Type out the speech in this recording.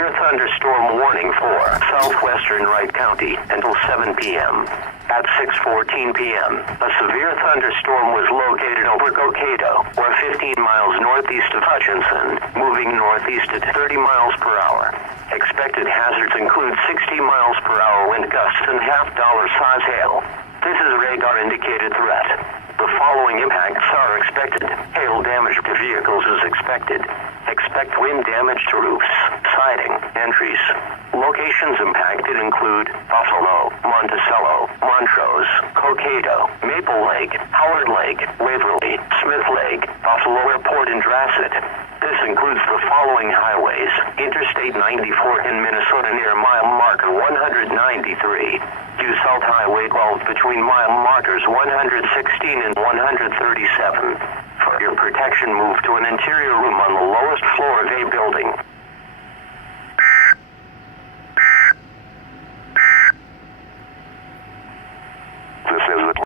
severe thunderstorm warning for southwestern Wright County until 7 p.m. At 6:14 p.m., a severe thunderstorm was located over Cokato, or 15 miles northeast of Hutchinson, moving northeast at 30 miles per hour. Expected hazards include 60 miles per hour wind gusts and half-dollar-size hail. This is a radar-indicated threat. The following impacts are expected. Hail damage to vehicles is expected. Expect wind damage to roofs, siding, entries. Locations impacted include Buffalo, Monticello, Montrose, Cokato, Maple Lake, Howard Lake, Waverly, Smith Lake, Buffalo Airport, and Drasset. This includes the following highways: Interstate 94 in Minnesota near mile marker 193. Due South Highway 12 between mile markers 116 and 137. For your protection, move to an interior room on the lowest floor of a building.